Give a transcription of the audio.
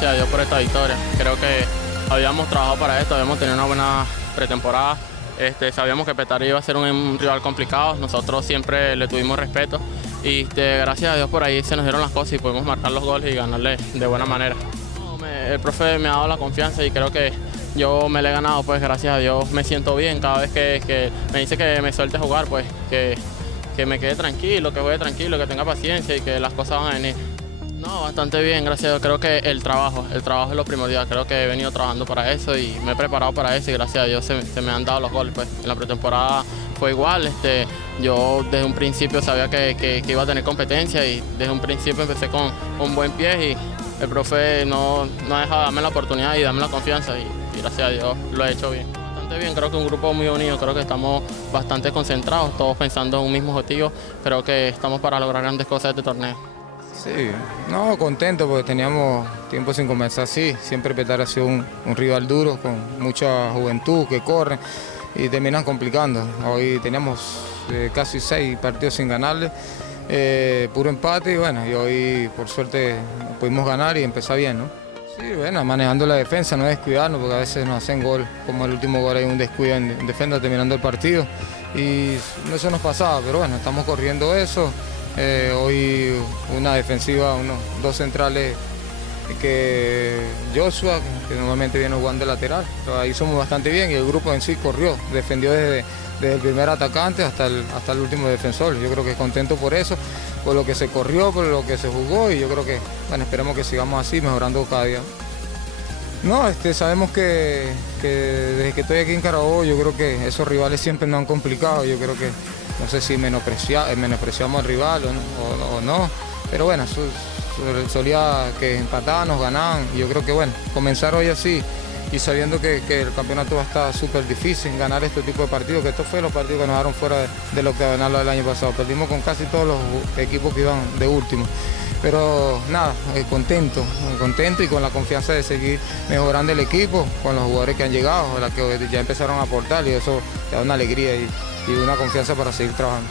gracias a Dios por esta victoria. Creo que habíamos trabajado para esto, habíamos tenido una buena pretemporada. Sabíamos que Petare iba a ser un rival complicado, nosotros siempre le tuvimos respeto y gracias a Dios por ahí se nos dieron las cosas y pudimos marcar los goles y ganarle de buena manera. El profe me ha dado la confianza y creo que yo me la he ganado, pues gracias a Dios me siento bien. Cada vez que me dice que me suelte jugar, pues que me quede tranquilo, que juegue tranquilo, que tenga paciencia y que las cosas van a venir. No, bastante bien, gracias a Dios. Creo que el trabajo es lo primordial. Creo que he venido trabajando para eso y me he preparado para eso y gracias a Dios se me han dado los goles. Pues en la pretemporada fue igual. Yo desde un principio sabía que iba a tener competencia y desde un principio empecé con un buen pie y el profe no ha dejado de darme la oportunidad y darme la confianza y gracias a Dios lo he hecho bien. Bastante bien, creo que un grupo muy unido, creo que estamos bastante concentrados, todos pensando en un mismo objetivo. Creo que estamos para lograr grandes cosas de este torneo. Sí, no, contento porque teníamos tiempo sin comenzar así. Siempre Petare ha sido un rival duro, con mucha juventud, que corre y terminan complicando. Hoy teníamos casi 6 partidos sin ganarle, puro empate y bueno, y hoy por suerte pudimos ganar y empezar bien, ¿no? Sí, bueno, manejando la defensa, no descuidarnos porque a veces nos hacen gol, como el último gol hay un descuido en defensa terminando el partido y eso nos pasaba, pero bueno, estamos corriendo eso. Hoy una defensiva, dos centrales que Joshua, que normalmente viene jugando de lateral, pero ahí somos bastante bien y el grupo en sí corrió, defendió desde el primer atacante hasta el último defensor. Yo creo que contento por eso, por lo que se corrió, por lo que se jugó y yo creo que, bueno, esperemos que sigamos así, mejorando cada día. No, sabemos que desde que estoy aquí en Carabobo yo creo que esos rivales siempre nos han complicado, yo creo que no sé si menospreciamos al rival o no, pero bueno, solía que empataban, nos ganaban y yo creo que bueno, comenzar hoy así y sabiendo que el campeonato va a estar súper difícil, ganar este tipo de partidos, que estos fueron los partidos que nos dejaron fuera de lo que ganarlo el año pasado, perdimos con casi todos los equipos que iban de último. Pero nada, contento y con la confianza de seguir mejorando el equipo, con los jugadores que han llegado, que ya empezaron a aportar y eso da una alegría y una confianza para seguir trabajando.